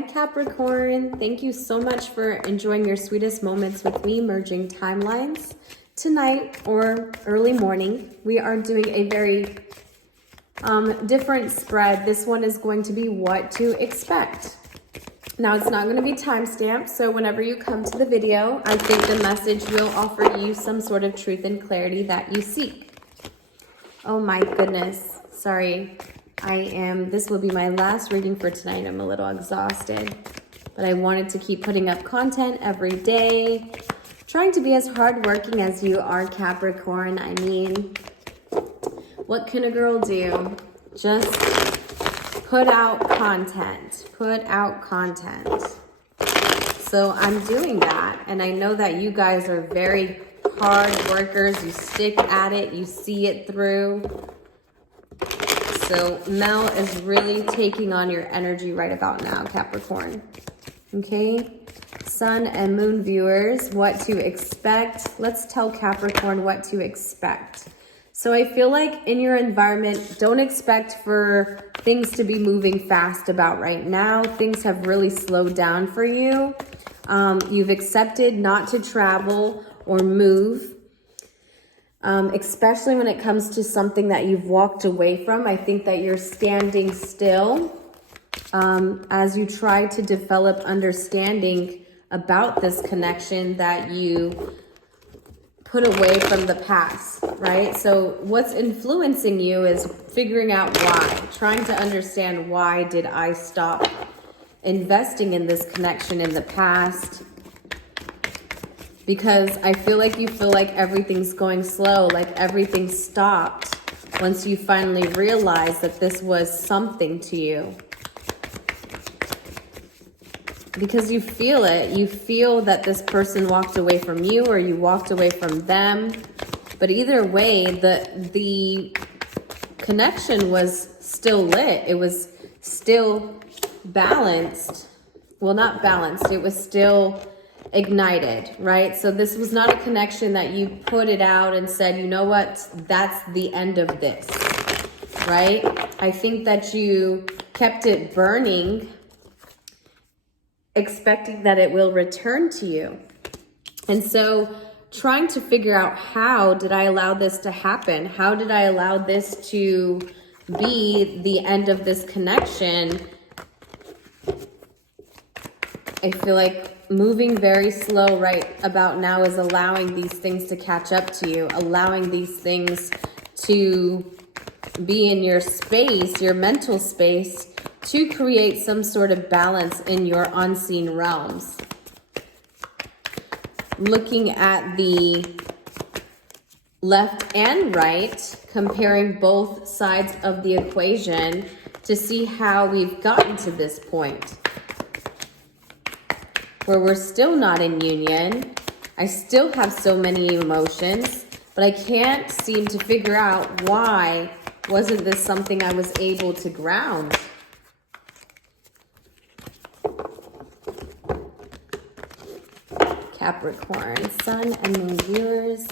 Hi Capricorn, thank you so much for enjoying your sweetest moments with me, merging timelines. Tonight or early morning, we are doing a very different spread. This one is going to be what to expect. Now it's not going to be timestamped, so whenever you come to the video, I think the message will offer you some sort of truth and clarity that you seek. Oh my goodness, sorry. This will be my last reading for tonight. I'm a little exhausted, but I wanted to keep putting up content every day, trying to be as hardworking as you are, Capricorn. I mean, what can a girl do? Just put out content, So I'm doing that, and I know that you guys are very hard workers. You stick at it, you see it through. So Mel is really taking on your energy right about now, Capricorn. Okay? Sun and moon viewers, what to expect. Let's tell Capricorn what to expect. So I feel like in your environment, don't expect for things to be moving fast about right now. Things have really slowed down for you. You've accepted not to travel or move. Especially when it comes to something that you've walked away from. I think that you're standing still as you try to develop understanding about this connection that you put away from the past, right? So what's influencing you is figuring out why, trying to understand why did I stop investing in this connection in the past. Because I feel like you feel like everything's going slow, like everything stopped once you finally realize that this was something to you. Because you feel it. You feel that this person walked away from you or you walked away from them. But either way, the connection was still lit. It was still balanced. Well, not balanced. It was still ignited, right? So this was not a connection that you put it out and said, you know what, that's the end of this, right? I think that you kept it burning, expecting that it will return to you. And so trying to figure out, how did I allow this to happen? How did I allow this to be the end of this connection? I feel like moving very slow right about now is allowing these things to catch up to you, allowing these things to be in your space, your mental space, to create some sort of balance in your unseen realms. Looking at the left and right, comparing both sides of the equation to see how we've gotten to this point, where we're still not in union. I still have so many emotions, but I can't seem to figure out why wasn't this something I was able to ground. Capricorn, sun and moon viewers,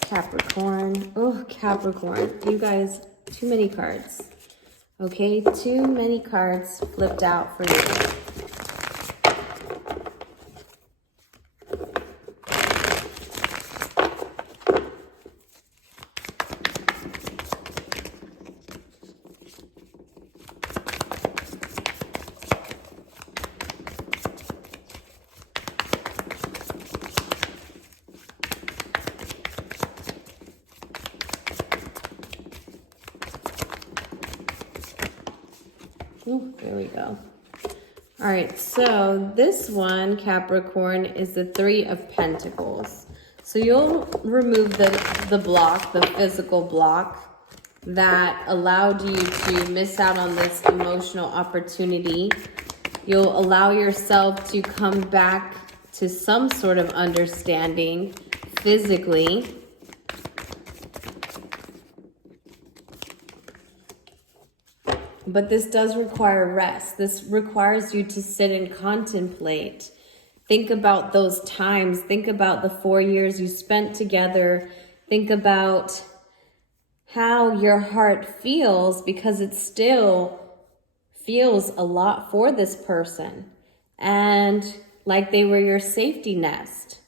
Capricorn. Oh, Capricorn, you guys, too many cards. Okay, too many cards flipped out for you. Ooh, there we go. All right, so this one, Capricorn, is the Three of Pentacles. So you'll remove the block, the physical block that allowed you to miss out on this emotional opportunity. You'll allow yourself to come back to some sort of understanding physically. But this does require rest. This requires you to sit and contemplate. Think about those times. Think about the 4 years you spent together. Think about how your heart feels, because it still feels a lot for this person, and like they were your safety nest.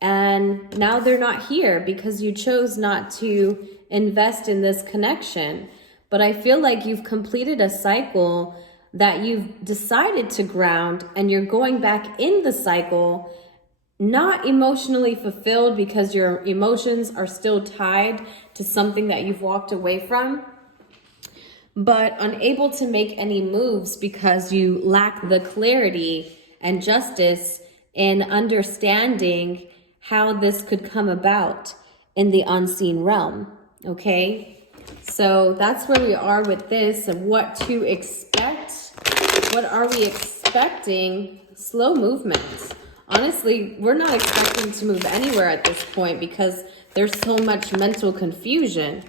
And now they're not here because you chose not to invest in this connection. But I feel like you've completed a cycle that you've decided to ground, and you're going back in the cycle, not emotionally fulfilled because your emotions are still tied to something that you've walked away from, but unable to make any moves because you lack the clarity and justice in understanding how this could come about in the unseen realm. Okay, so that's where we are with this and what to expect. What are we expecting? Slow movement. Honestly, we're not expecting to move anywhere at this point because there's so much mental confusion,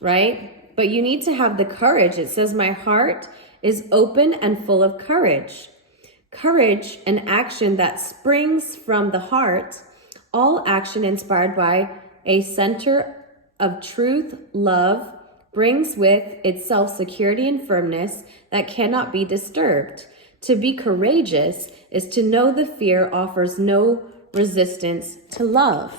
right? But you need to have the courage. It says, my heart is open and full of courage. Courage, an action that springs from the heart, all action inspired by a center of truth, love, brings with itself security and firmness that cannot be disturbed. To be courageous is to know the fear offers no resistance to love.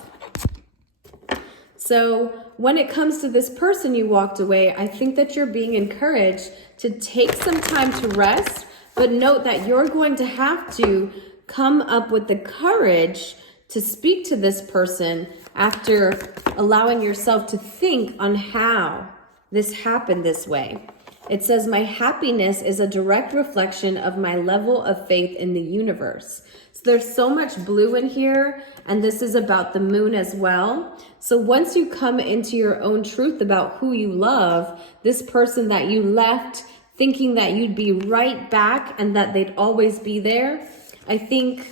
So when it comes to this person you walked away, I think that you're being encouraged to take some time to rest, but note that you're going to have to come up with the courage to speak to this person after allowing yourself to think on how this happened this way. It says, my happiness is a direct reflection of my level of faith in the universe. So there's so much blue in here, and this is about the moon as well. So once you come into your own truth about who you love, this person that you left thinking that you'd be right back and that they'd always be there, I think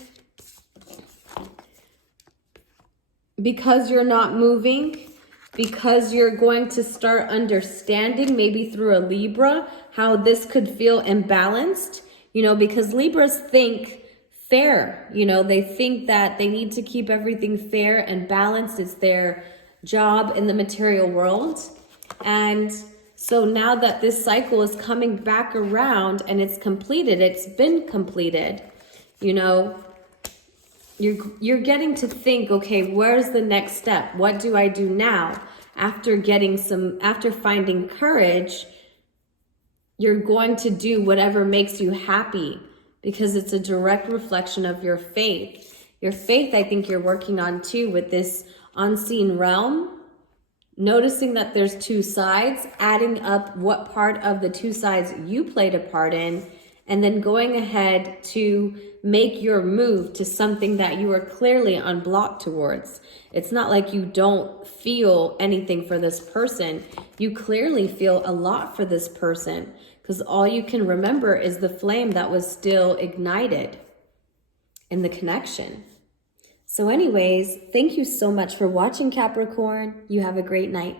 because you're not moving, because you're going to start understanding, maybe through a Libra, how this could feel imbalanced, because Libras think fair, they think that they need to keep everything fair and balanced. It's their job in the material world. And so now that this cycle is coming back around and it's completed, it's been completed, you're getting to think, okay, where's the next step? What do I do now? After finding courage, you're going to do whatever makes you happy because it's a direct reflection of your faith. Your faith, I think you're working on too with this unseen realm, noticing that there's two sides, adding up what part of the two sides you played a part in, and then going ahead to make your move to something that you are clearly unblocked towards. It's not like you don't feel anything for this person. You clearly feel a lot for this person because all you can remember is the flame that was still ignited in the connection. So anyways, thank you so much for watching, Capricorn. You have a great night.